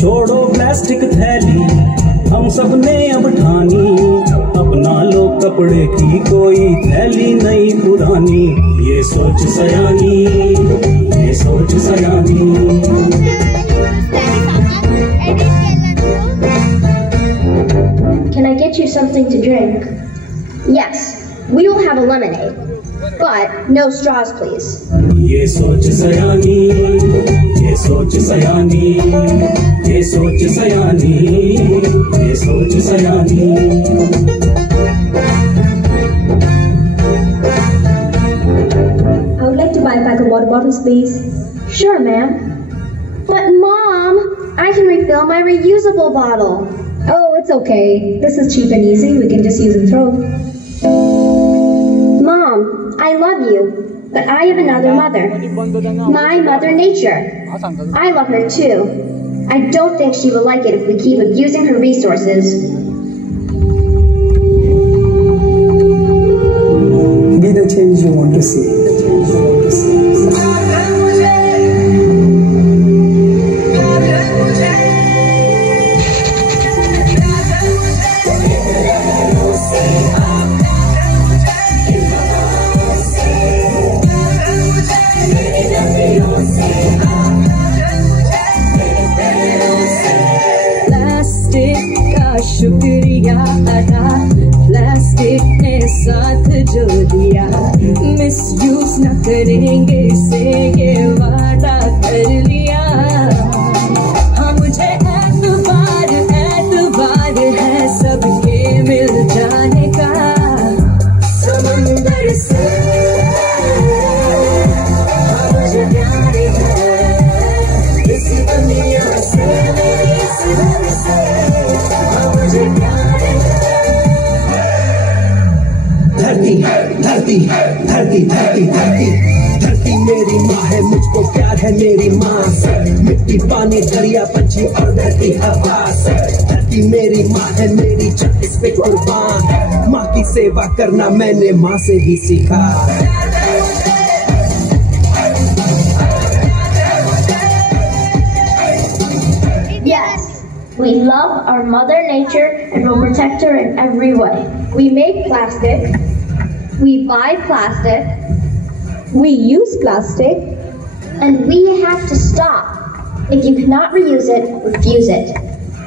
छोड़ो प्लास्टिक थैली, हम सब ने अब ठानी, अपना लो कपड़े की कोई थैली नहीं पुरानी। ये सोच सयानी, ये सोच Sayani. Can I get you something to drink? Yes, we will have a lemonade, but no straws, please. ये सोच सयानी, ये सोच सयानी, ये सोच सयानी, ये सोच Sayani. I would like to buy a pack of water bottles, please. Sure, ma'am. But Mom, I can refill my reusable bottle. Oh, it's okay. This is cheap and easy. We can just use and throw. Mom, I love you, but I have another mother. My Mother Nature. I love her too. I don't think she will like it if we keep abusing her resources. Be the change you want to see. शुक्रिया अदा plastic ने साथ जो दिया, misuse न करेंगे इसे ये वादा कर लिया। हाँ मुझे एतबार है सबके मिल जाने का, समंदर से हाँ मुझे प्यार है इस दुनिया से, इस घर से धरती धरती धरती धरती धरती धरती मेरी माँ है, मुझको प्यार है मेरी माँ से। मिट्टी पानी दरिया पंछी और धरती हवा से। धरती मेरी माँ है, मेरी जान इस पे कुर्बान। माँ की सेवा करना मैंने माँ से ही सीखा। We love our Mother Nature and will protect her in every way. We make plastic. We buy plastic. We use plastic. And we have to stop. If you cannot reuse it, refuse it.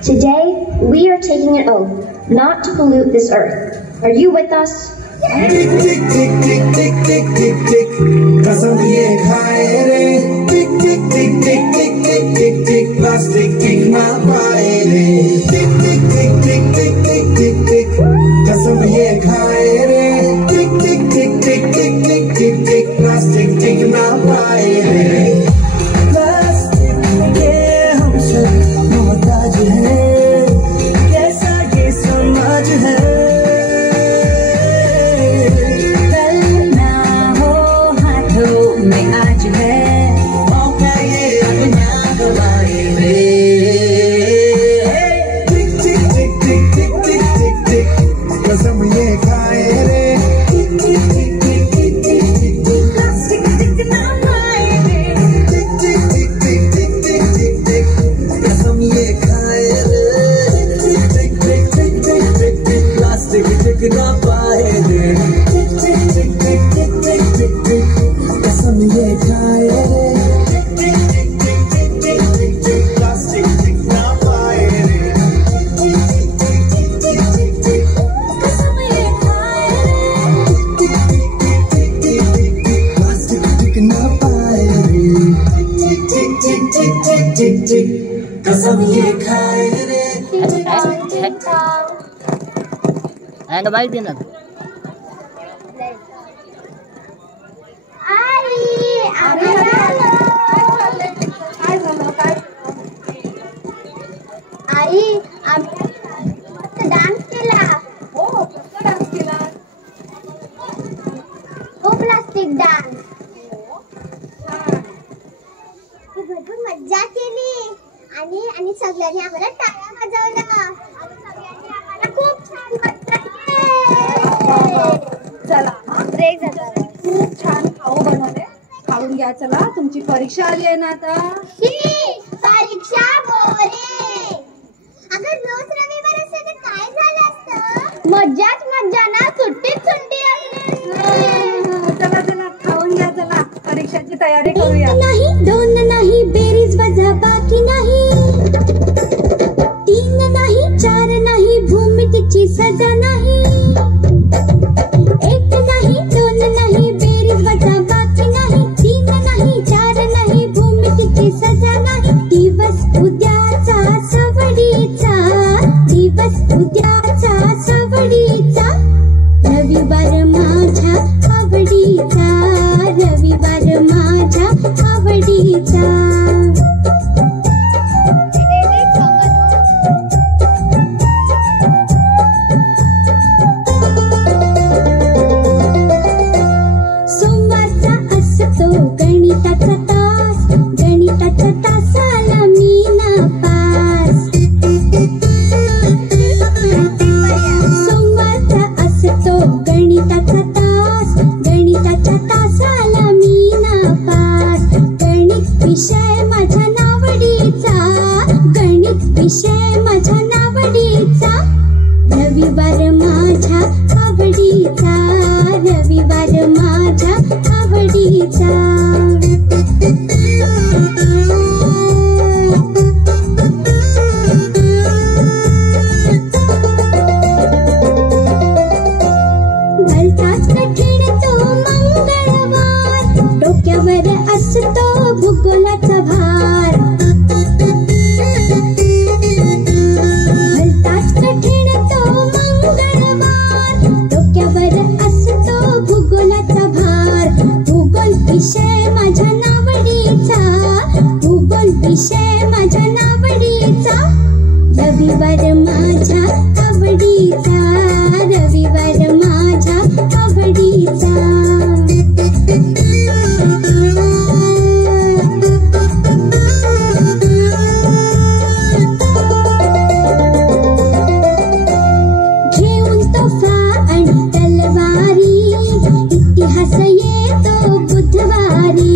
Today, we are taking an oath not to pollute this earth. Are you with us? Tick, tick, tick, tick, tick, tick, tick, tick. कसम ये खाए रे। Tick, tick, tick, tick, tick, tick, tick, tick. Plastic tick ना पाए रे। Tick, tick, tick, tick, tick, tick, tick, tick. कसम ये खाए रे। Tick, tick, tick, tick, tick, tick, tick, tick. Plastic tick ना पाए रे। Plastic के हम सब मोहताज हैं। कैसा ये समाज है। में आज है मौका ये अपना गवाए रे। टिक टिक टिक टिक टिक टिक टिक टिक कसम ये खाए रे। टिक टिक टिक टिक टिक टिक टिक प्लास्टिक टिक ना खाए रे। टिक टिक टिक टिक टिक टिक टिक टिक कसम ये खाए रे। टिक टिक टिक टिक टिक टिक टिक प्लास्टिक टिक ना पाए रे। टिक टिक टिक टिक टिक टिक टिक टिक कसम ये खाए रे। टिक टिक टिक टिक टिक टिक टिक टिक प्लास्टिक टिक ना पाए रे। टिक टिक टिक टिक टिक टिक टिक कसम ये खाए रे। टिक टिक टिक टिक टिक टिक टिक प्लास्टिक टिक ना पाए रे। टिक टिक टिक टिक टिक टिक टिक कसम ये खाए रे। एंड बाइक देना आई डान्स केला. हो कसला डान्स केला. हो प्लास्टिक डान्स. भरपूर मज्जा केली आणि सगळ्यांनी आम्हाला टाळ्या वाजवल्या. सगळ्यांनी आम्हाला खूप छान वाटलं. घ्या. चला तुमची परीक्षा आली आहे ना आता. परीक्षा बोरे. अगर रोज रविवार असते तर काय झालं असतं? मज्जाच मज्जा ना. सुट्टीच सुट्टी चला चला खाऊन घ्या. चला परीक्षेची तयारी करूया. नाही दोन नाही बेरीज वजा बाकी नाही. तीन नाही चार नाही भूमितीची सजा नाही. एक नाही दोन नाही बेरीज वजा बाकी नाही. तीन नाही चार नाही भूमितीची सजा नाही. दिवस उद्याचा सवडीचा. दिवस उद्याचा सवडीचा. रविवार माझ्या आवडीचा. रविवार माझ्या आवडीचा. सोमवारचा असतो गणिताचा तास. गणिताच्या तासाला मी नापास. सोमवारचा असतो गणिताचा तास. गणिताच्या तासाला मी नापास. गणित विषय माझ्या नावडीचा. गणित विषय माझ्या नावडीचा. रविवार माझ्या आवडीचा. रविवार माझ्या आवडीचा. भलताच कठीण तो मंगळवार. डोक्यावर असतो भूगोलाचा भार. भलताच कठीण तो मंगळवार. डोक्यावर असतो भूगोलाचा भार. भूगोल विषय माझ्या नावडीचा. भूगोल विषय माझ्या नावडीचा. रविवार माझ्या आवडीचा. रविवार माझ्या आवडीचा. घेऊन तोफा आणि तलवारी. इतिहास येतो बुधवारी.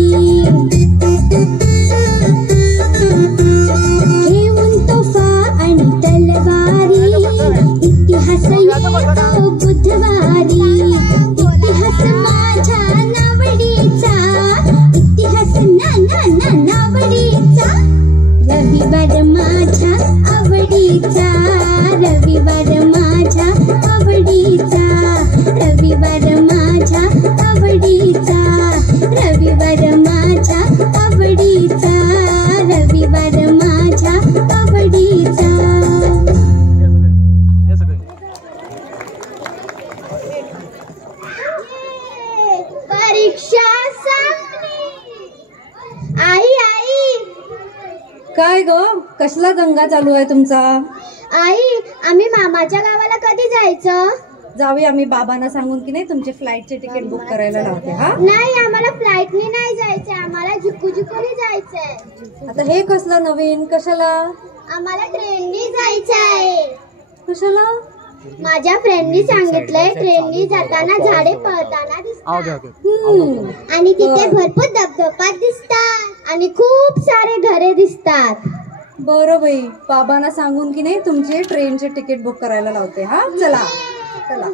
घेऊन तोफा आणि तलवारी. इतिहास येतो बुधवारी. इतिहास माझ्या नावडीचा. इतिहास ना नावडीचा. रविवार माझ्या आवडीचा. रविवार माझ्या आवडीचा. रविवार माझ्या आवडीचा. रविवार माझ्या आवडीचा. रविवार माझ्या आवडीचा. परीक्षा संपली. आई आई. काय ग कसला दंगा चालू आहे तुमचा? आई आम्ही मामाच्या गावाला कधी जायचं? जाऊया. आम्ही बाबांना सांगून की नाही तुमचे फ्लाईटचे तिकीट बुक करायला लावते. हा नाही आम्हाला फ्लाईटनी नाही जायचंय. आम्हाला झुकूझुकूनी जायचंय. आता हे कसलं नवीन? कशाला? आम्हाला ट्रेननी जायचंय. कशाला? माझ्या फ्रेंडनी सांगितलंय ट्रेननी जाताना झाडे पळताना दिसतात. आणि तिथे भरपूर धबधबा दिसतात. आणि खूप सारे घरे दिसतात. बरं बाई बाबांना सांगून की नाही तुमचे ट्रेनचे तिकीट बुक करायला लावते. हा चला चला.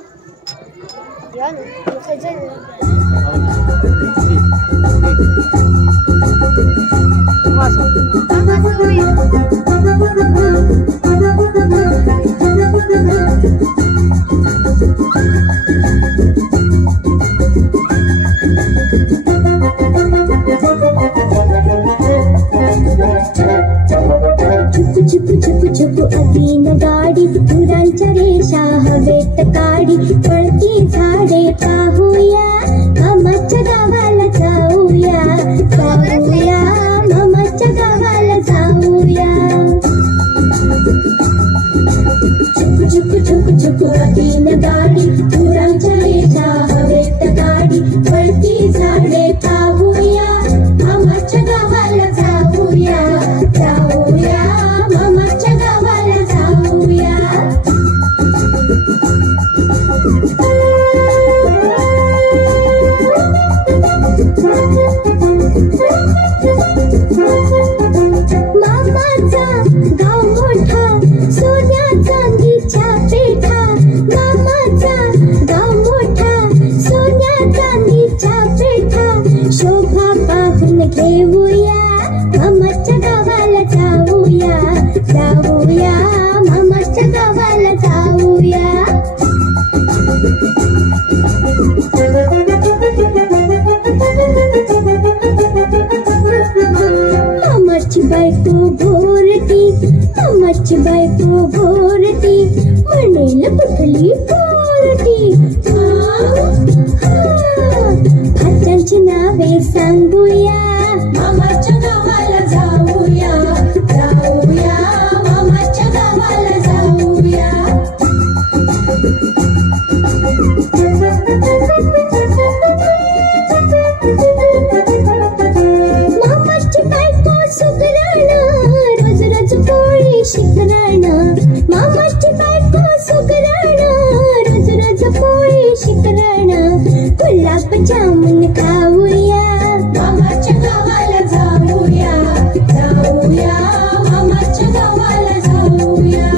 छुपू अगीन गाडी. धुरांच्या रेषा हवेत काढी. पळती झाडे पाहूया. मामाच्या गावाला जाऊया. जाऊया मामाच्या गावाला जाऊया. छुपू अगीन गाडी. धुरांच्या रेषा हवेत काढी. पळती झाडे पाहूया. मामाच्या गावाला जाऊया. जाऊया मामाच्या गावाला जाऊया. मामाची बायको भोरटी, मामाची बायको भोरटी, म्हणेल कुठली पोरटी. भाच्यांची नावे सांगूया, मामाच्या गावाला जाऊया, जाऊया मामाच्या गावाला जाऊया. मामाची बायको सुगरण, रोज रोज पोळी शिकरण. मामाची बायको सुगरण, रोज रोज पोळी शिकरण. गुलाब जामुन खाऊया, मामाच्या गावाला जाऊया, जाऊया मामाच्या गावाला जाऊया.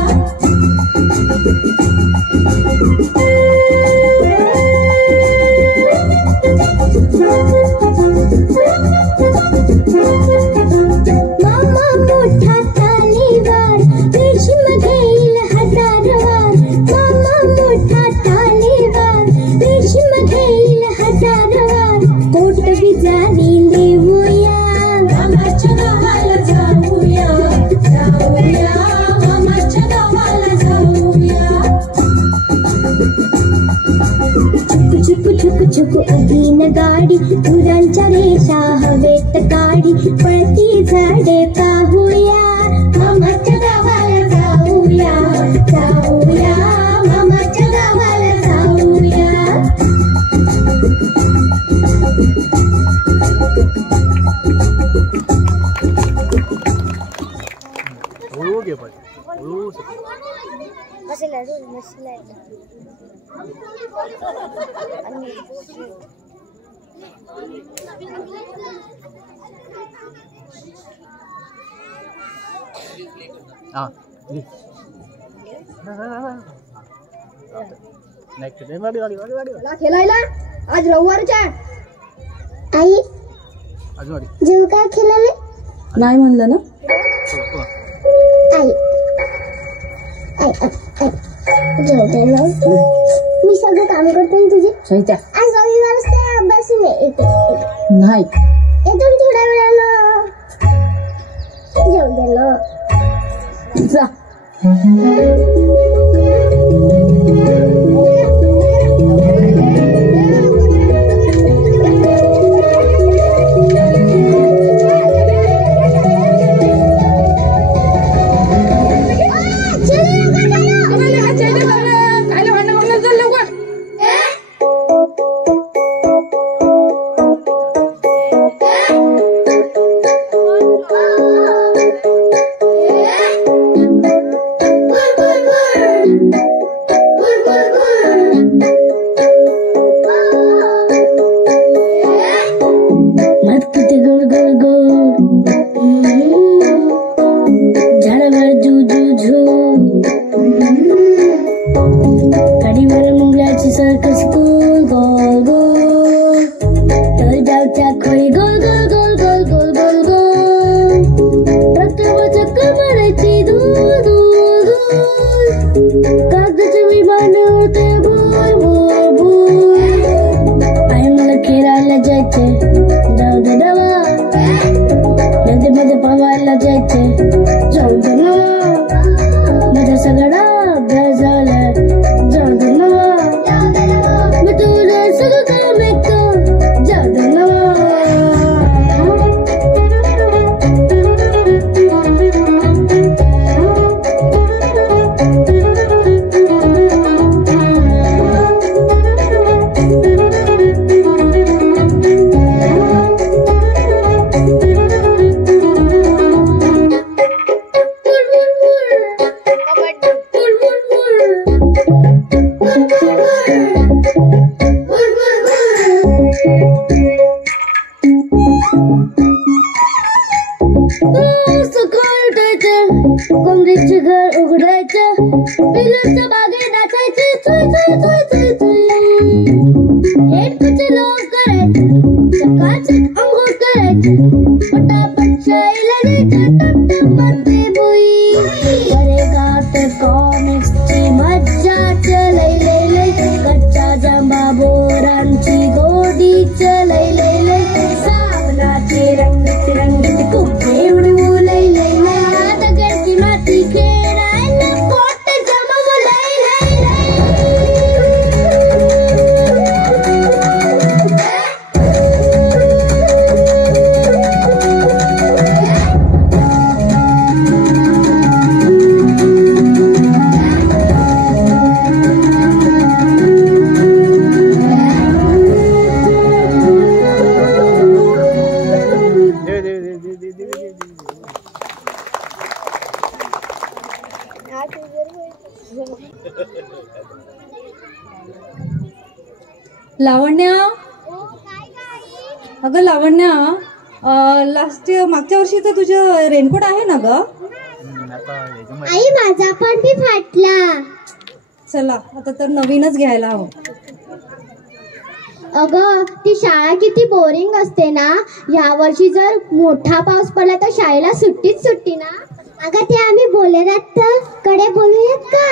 मामा मोठा तालीवार, रेशीम घेईल हजारवार. मामा मोठा तालीवार, रेशीम घेईल हजारवार. कोट बिजारी लिहूया, मामाच्या गावाला जाऊया, जाऊया मामाच्या गावाला जाऊया. चुकू चुकू चुकू अगीन गाडी, गुरांच्या रेषा हवेत काढी. पळती झाडे पाहूया, मामाच्या गावाला जाऊया, जाऊया मामाच्या गावाला जाऊया. खेळायला आज रविवारच्या. आई जेव काय खेळाले नाही म्हणलं ना. आई जेव दे ना, मी सगळं काम करते ना तुझे. सहित्या आज रविवार असते, अभ्यास नाही येतो थोड्या वेळानं. जेव दे ना जा. लावण्या, अगं लावण्या, मागच्या वर्षीचं तुझं रेनकोट आहे ना ग? आई माझा पण बी फाटला. चला आता तर नवीनच घ्यायला हवं. अगं ती शाळा किती बोरिंग असते ना. या वर्षी जर मोठा पाऊस पडला तर शाळेला सुट्टीच सुट्टी ना. अगं ते आम्ही बोलेरात कडे बोलूयात का?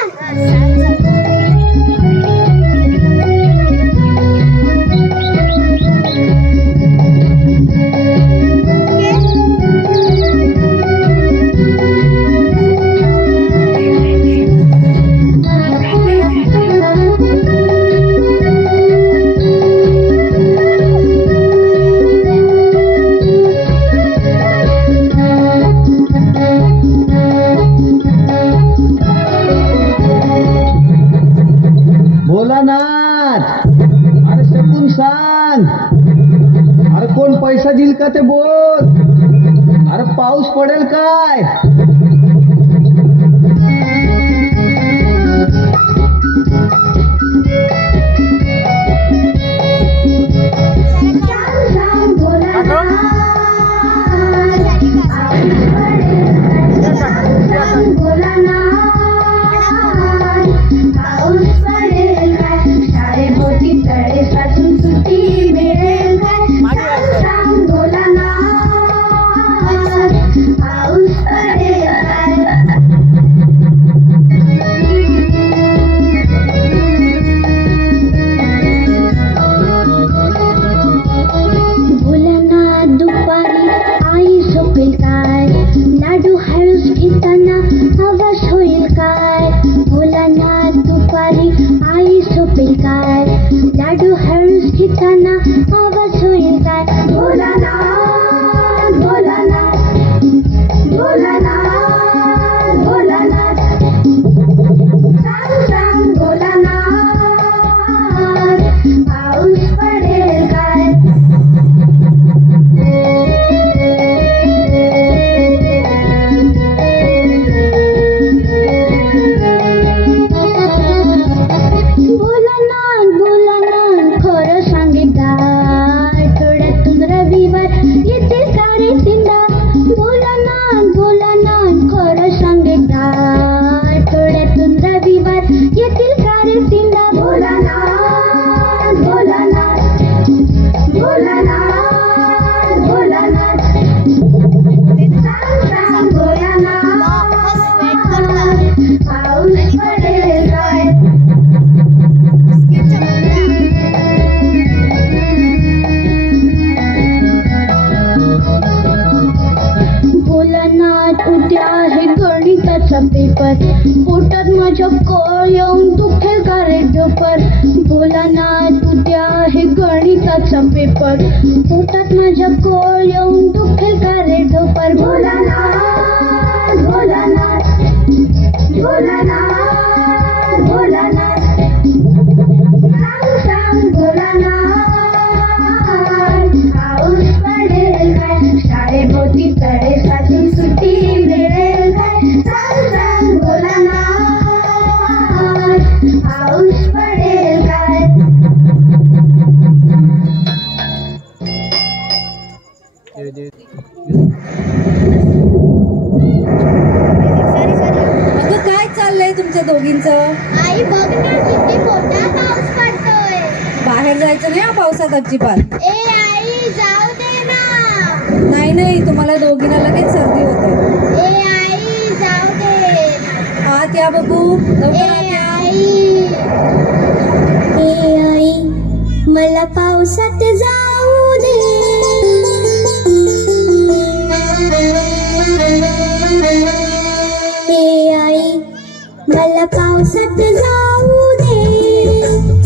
अरे शकून सांग. अरे कोण पैसा देईल का ते बोल. अरे पाऊस पडेल काय? पोटात माझ्या कळ येऊन दुखेल का रे डोपर. बोला ना उद्या आहे गणिताचा पेपर. पोटात माझ्या कळ येऊन दुखेल का रे डोपर. बोला ना बोला ना बोला ना बोला ना सांग सांग बोला ना. पाऊस पडेल काय? शाळेभोवती तळेसाठी सुट्टी मिळेल काय? सांग सांग बोला ना. पाऊस पडेल काय? अगं काय चाललंय तुमच्या दोघींचं? आई बघ ना किती मोठा पाऊस पडतोय. बाहेर जायचं नाही हा पावसात अजिबात. ए आई जाऊ दे ना. नाही नाही तुम्हाला दोघींना लगेच सर्दी होते. ए आई जाऊ दे. आत या बघू. लवकर आत या. ए आई मला पावसात जाऊ दे. ए आई मला पावसात जाऊ दे.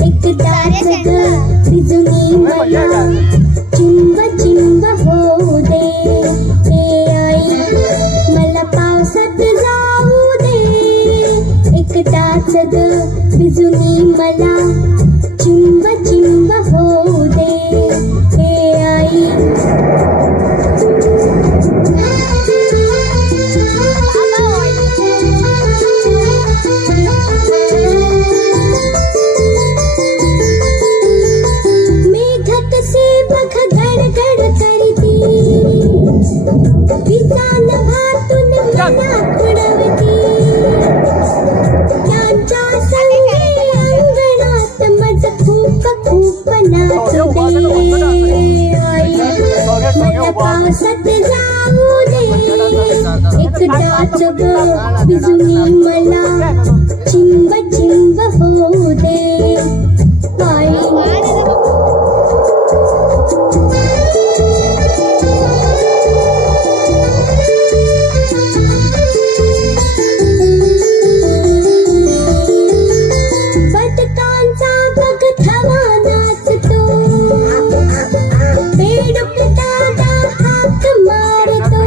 एकदाच भिजून मला चिंब चिंब होऊ दे. ए आई मला पावसात जाऊ दे. एकदाच भिजून मला चिंब चिंब होऊ दे. ए आई पावसात जाऊ दे एकदाच ग बिजुनी मला चिंब चिंब होऊ दे बदकांचा बघथवा नाचतो बेडूक दादा हाक मारतो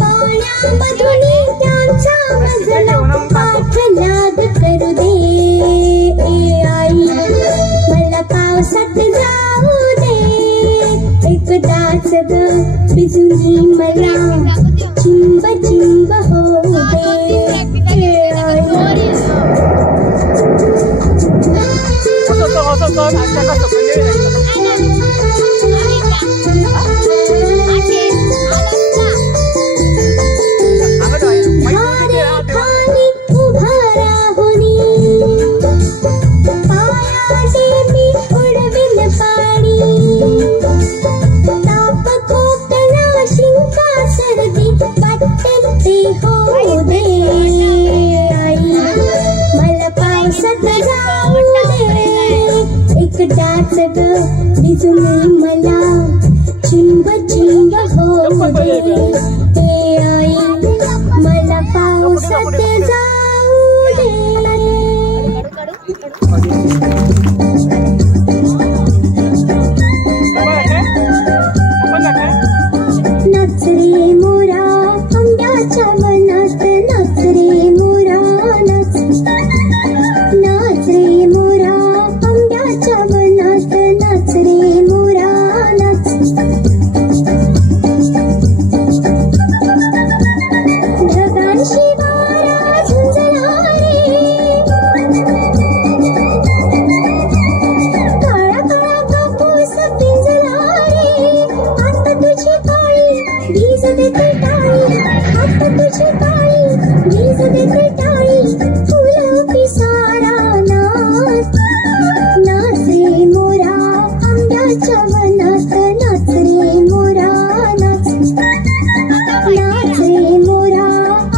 पाण्यामधून त्यांचा मजला पाठलाग करू दे आई मला पावसात जाऊ दे एकदाच ग बिजुनी मला चिंब चिंब होऊ दे खाली उभा राहुनी पायाचे मी उडविल पाणी ताप खोकला शिंका सर्दी वाटेल ते होऊ दे आई मला पावसात जाऊ दे एकदाच ग बिजुनी मला चिंब चिंब होऊ दे आई मला पावसात जाऊ दे नाच रे मोरा आंब्याच्या वनात नाच रे मोरा नाच नाच रे मोरा आंब्याच्या वनात नाच रे मोरा नाच ढगांशी वारा झुंजला रे काळा काळा कापूस पिंजला रे आता तुझी काळी वीज देते टाळी आता तुझी काळी वीज देते टाळी फुलं पिसारा नाच नाच रे मोरा आंब्याच्या वनात नाच रे मोरा नाच नाच रे मोरा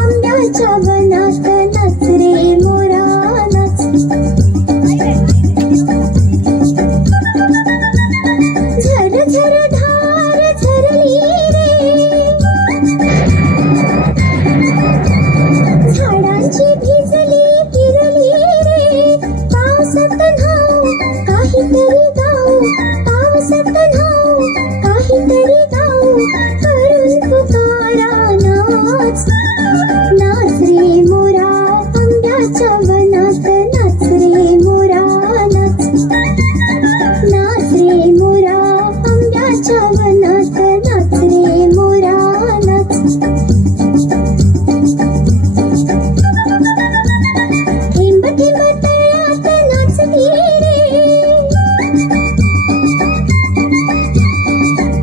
आंब्याच्या वनात नाच रे मोरा नाच झर झर धार झरली रे झाडांची भिजली किरली रे पावसात न्हाऊ काहीतरी गाऊ पावसात न्हाऊ काहीतरी गाऊ करून पुकारा नाच नाच रे मोरा आंब्याच्या वनात नाच रे मोरा नाच नाच रे मोरा आंब्याच्या वनात नाच रे मोरा नाच थेंब थेंब तळ्यात नाचती रे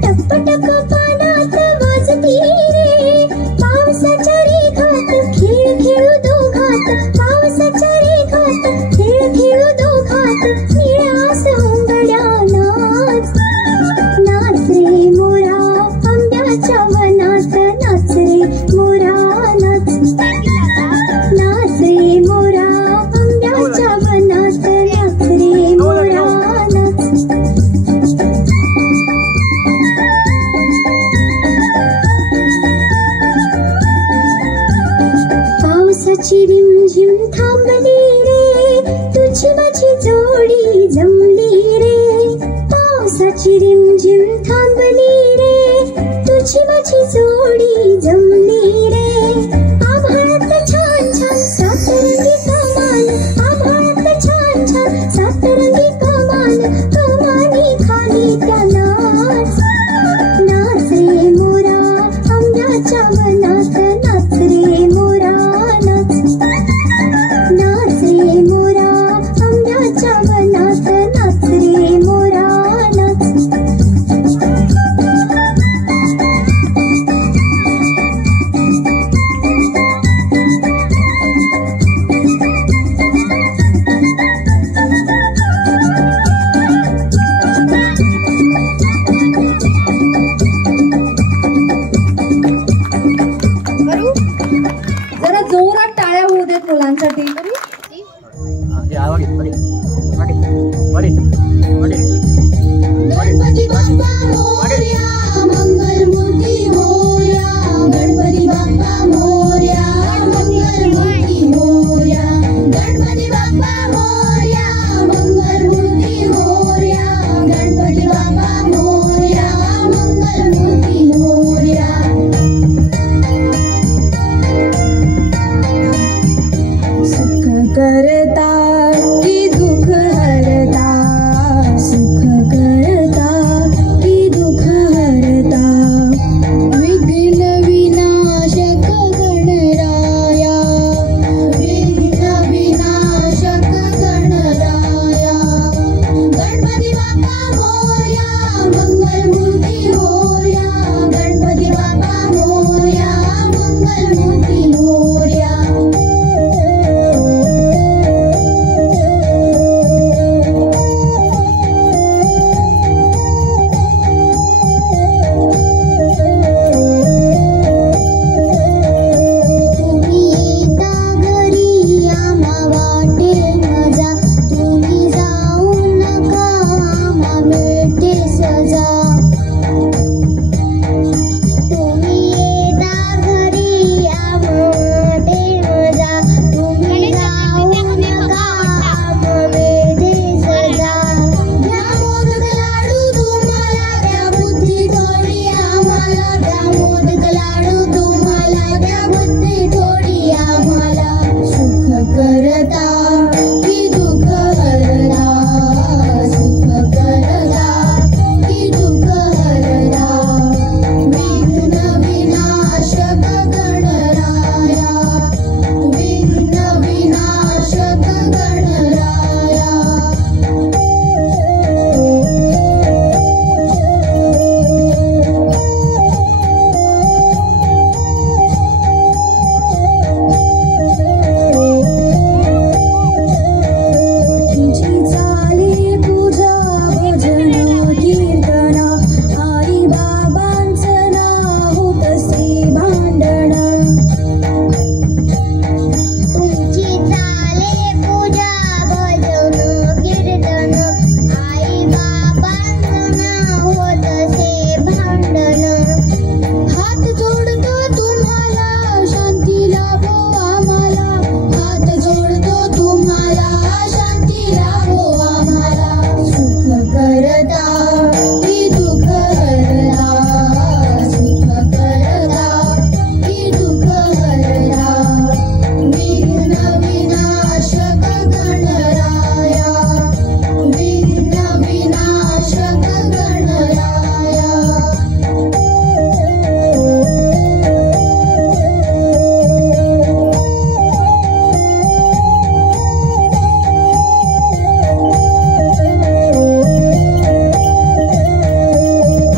टप टप पानात वाजती रे पावसाच्या रेघात खेळ खेळू दोघात पावसाच्या रेघात खेळ खेळू दोघात निळ्या सोंगड्या नाच नाच रे मोरा आंब्याच्या वनात नाच रे मोरा नाच नाच रे मोरा आंब्याच्या वनात नाच रे मोरा नाच पावसाची रिमझिम थांबली रे तुझी माझी जोडी जमली रे पावसाची रिमझिम थांबली रे तुझी माझी जोडी जमली रे आभाळात छान छान सातरंगी कमान आभाळात छान छान सातरंगी कमान कमानी खाली त्या नाच नाच रे मोरा आंब्याच्या वनात नाच रे मोरा नाच नाच रे मोरा आंब्याच्या वनात नाच रे मोरा नाच सगळ्यांसाठी. गणपती बाप्पा मोरया, मंगलमूर्ती मोरया, गणपती बाप्पा मोरया, मंगलमूर्ती मोरया, गणपती बाप्पा मोरया, मंगलमूर्ती मोरया, गणपती बाप्पा मोरया, मंगलमूर्ती मोरया. सुख करता की दुःख हरता, सुख करता की दुःख हरता, विघ्न विनाशक गणराया, विघ्न विनाशक गणराया, गणपती बाप्पा मोरया, मंगलमूर्ती मोरया, गणपती बाप्पा मोरया, मंगलमूर्ती मोरया. तुम्ही येता घरी आम्हा वाटे मजा, तुम्ही जाऊ नका आम्हा मिळते सजा. तुम्ही येता घरी आम्हा वाटे मजा, तुम्ही जाऊ नका आम्हा मिळते सजा. द्या मोदक लाडू तुम्हाला, द्या बुद्धी थोडी आम्हाला, द्या मोदक लाडू तुम्हाला, द्या बुद्धी थोडी आम्हाला. सुख करता की दुःख हरता, सुख करता की दुःख हरता, विघ्न विनाशक गणराया, विघ्न विनाशक गणराया. तुझी चाले पूजा भजन कीर्तन, आई बाबांचं नाव तसे भांडण. तुमची चाले पूजा भजन कीर्तन, आई बाबांचं नाव तसे भांडण. हात जोडतो तुम्हाला, शांती लाभो आम्हाला, हात जोडतो तुम्हाला, शांती लाभो आम्हाला. सुख करता की दुःख हरता, सुख करता की दुःख हरता, विघ्न विनाशक गणराया, विघ्न विनाशक गणराया.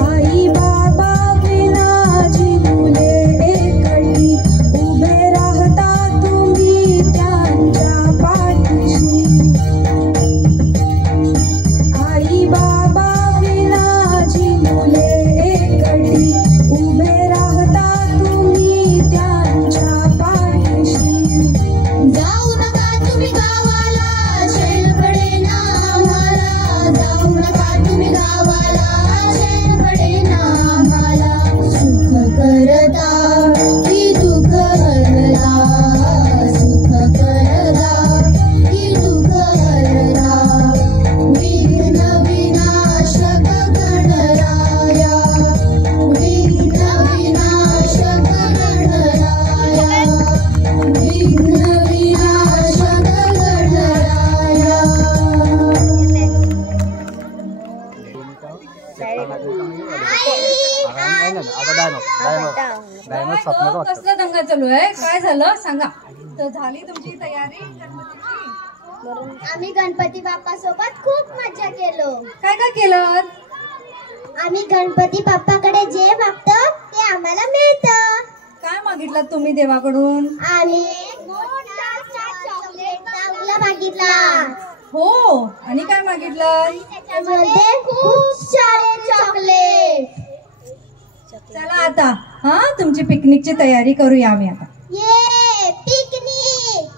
आई बाबा विना जी मुले एकटी, उभे राहता तुम्ही त्यांच्या पाठीशी. आई बाबा विना जी मुले एकटी, उभे राहता तुम्ही त्यांच्या पाठीशी. जाऊ नका तुम्ही गावाला, चैन पडेना आम्हाला, जाऊ नका तुम्ही गावाला, चैन पडेना आम्हाला. सुख करता की दुःख हरता, सुख करता की दुःख हरता, विघ्न विनाशक गणराया, विघ्न विनाशक गणराया, विघ्न विनाशक गणराया. कसला दंगा चालू आहे? काय झालं सांगा. तर झाली तुमची तयारी गणपतीची? आम्ही गणपती बाप्पा सोबत खूप मजा केलो. काय काय केलं? आम्ही गणपती बाप्पाकडे जे मागतो ते आम्हाला मिळतं. काय मागितलं तुम्ही देवाकडून? आम्ही मोठासा चॉकलेट बाहुला मागितला. हो, आणि काय मागितलं? त्याच्यामध्ये खूप सारे चॉकलेट. चला आता तुमची पिकनिकची तयारी करूया आम्ही आता. ये पिकनिक.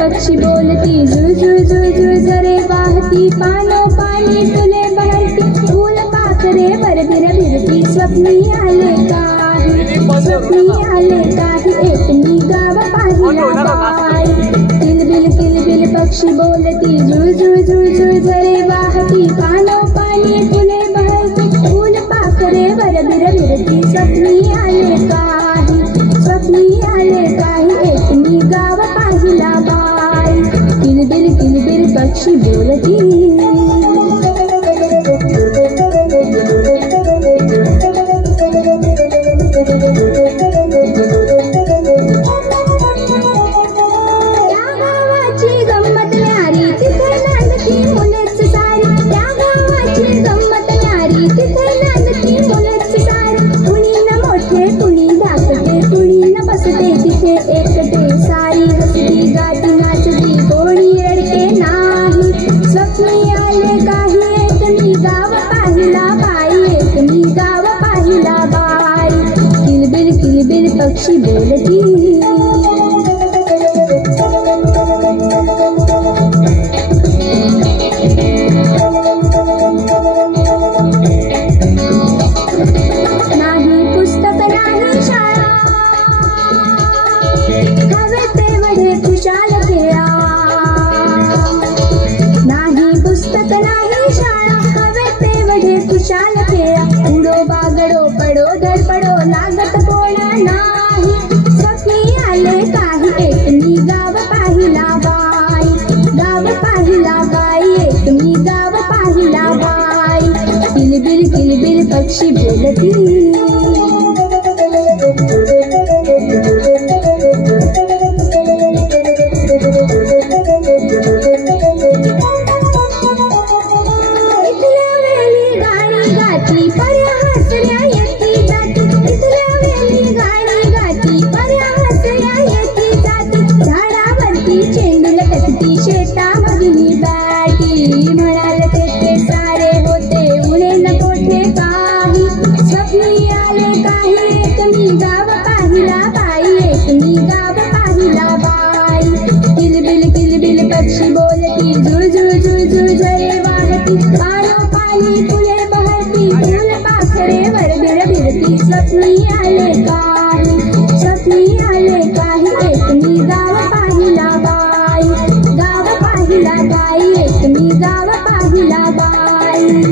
पक्षी बोलती जुळ जुळ जुळ जुळ जरे वाहती पानो पाणी फुले बहरती फूल पाखरे बरबिर बिरती स्वप्नी आले काही एक मी गाव पाहिला बाई किलबिल पक्षी बोलती जुळ जुळ जुळ जुळ जरे वाहती पानो पाणी फुले बहरती फूल पाखरे बरबिर बिरती स्वप्नी आले काही एक मी गाव पाहिला बाई किलबिल पक्षी बोलती त्या गावाची गंमत न्यारी तिथे नांदती मुलेच सारी त्या गावाची गंमत न्यारी तिथे नांदती मुलेच सारी कुणी न मोठे कुणी धाकटे कुणी न बसते तिथे एकटे सारी हसती गाती नाचती कोणी रडके नाही स्वप्नी आले काही एक मी गाव पाहिला बाई एक मी गाव पाहिला बाई किलबिल पक्षी बोलती नाही पुस्तक नाही शाळा हवे तेवढे खुशाल खेळा नाही पुस्तक नाही शाळा हवे तेवढे खुशाल खेळा उडो बागडो पडो धडपडो लागत कोणा नाही स्वप्नी आले काही एक मी गाव पाहिला बाई गाव पाहिला बाई एक मी गाव पाहिला बाई किलबिल पक्षी बोलती पक्षी बोलती झुळ झुळ झुळ झुळ झरे वाहती पानो पाणी फुले बहरती फुल पाखरे वर भिरभिरती स्वप्नी आले काही एक मी गाव पाहिला बाई गाव पाहिला बाई एक मी गाव पाहिला बाई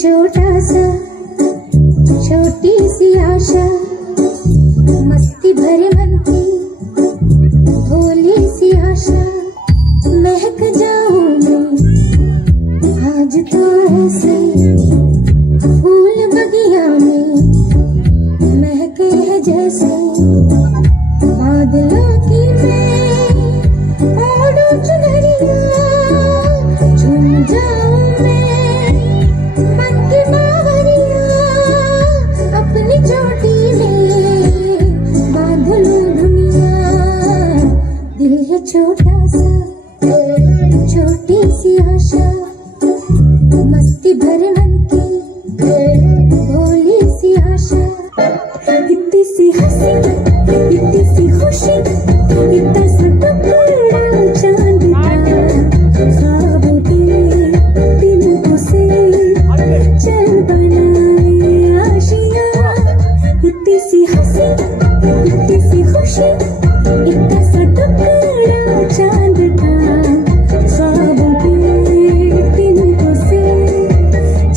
छोटा सा छोटी सी आशा मस्ती भरे मन की भोली सी आशा महक जाऊं मैं आज तो ऐसे फूल बगिया में महके है जैसे बादलों की मैं ओढ़ो चुनरिया झूम जाऊं मैं अपनी चोटी में बांध लूं दुनिया दिल है छोटा सा छोटी सी आशा मस्ती भरे मन की भोली सी आशा इतनी सी हंसी इतनी सी खुशी इतना सा टुकड़ा चांद का ख्वाबों के दिल से चल बनाए आशियां इतनी सी हंसी इतनी सी खुशी इतना सा टुकड़ा चांद का ख्वाबों के दिल से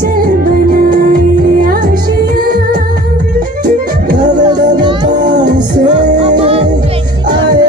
चल बनाए आशियां से आए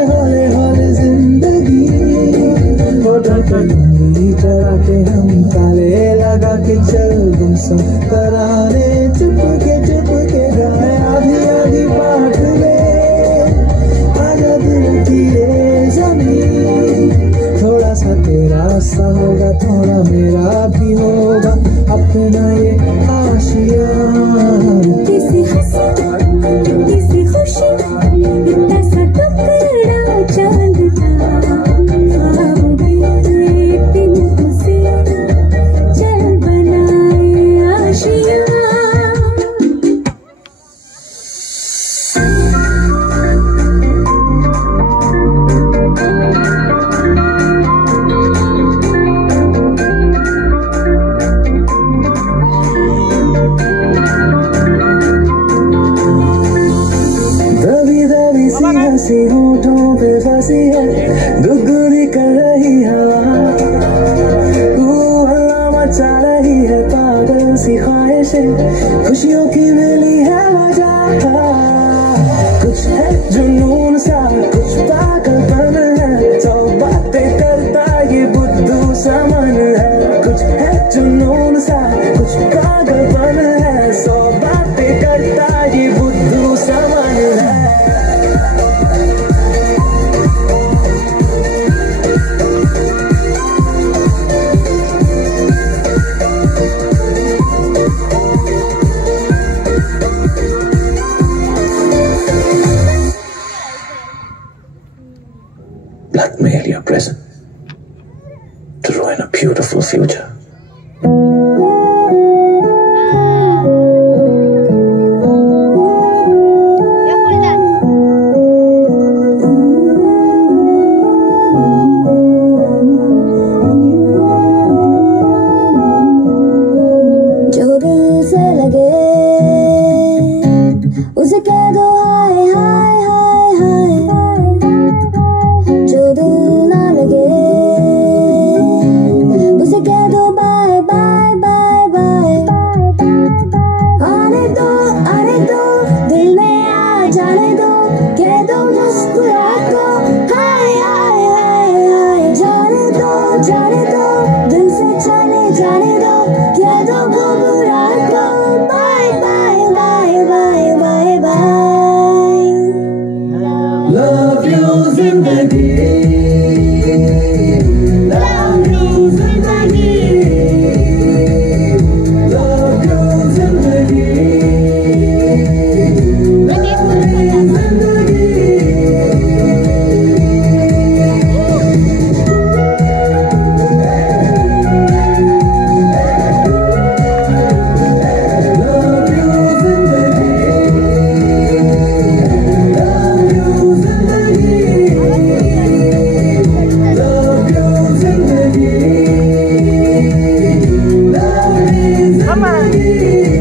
खुशियों की मिली है वजह, कुछ है जुनून सा, कुछ पागलपन है, 100 बातें करता ये बुद्धू सा मन है। कुछ है जुनून सा, कुछ पागलपन है, 100 बातें करता ये बुद्धू सा मन है। Blackmail your present to ruin a beautiful future. जो दिल से लगे उसे कह दो हाय हाय हाय हाय, जो दिल ना लगे उसे कह दो बाय बाय बाय बाय। आने दो दिल में आ जाने दो, कह दो मुस्कुरा दो हाय हाय हाय हाय। जाने दो दिल से जाने दो, कह दो घबरा दो bye bye bye bye bye bye. Love you जिंदगी, love you जिंदगी, love you जिंदगी, Come on.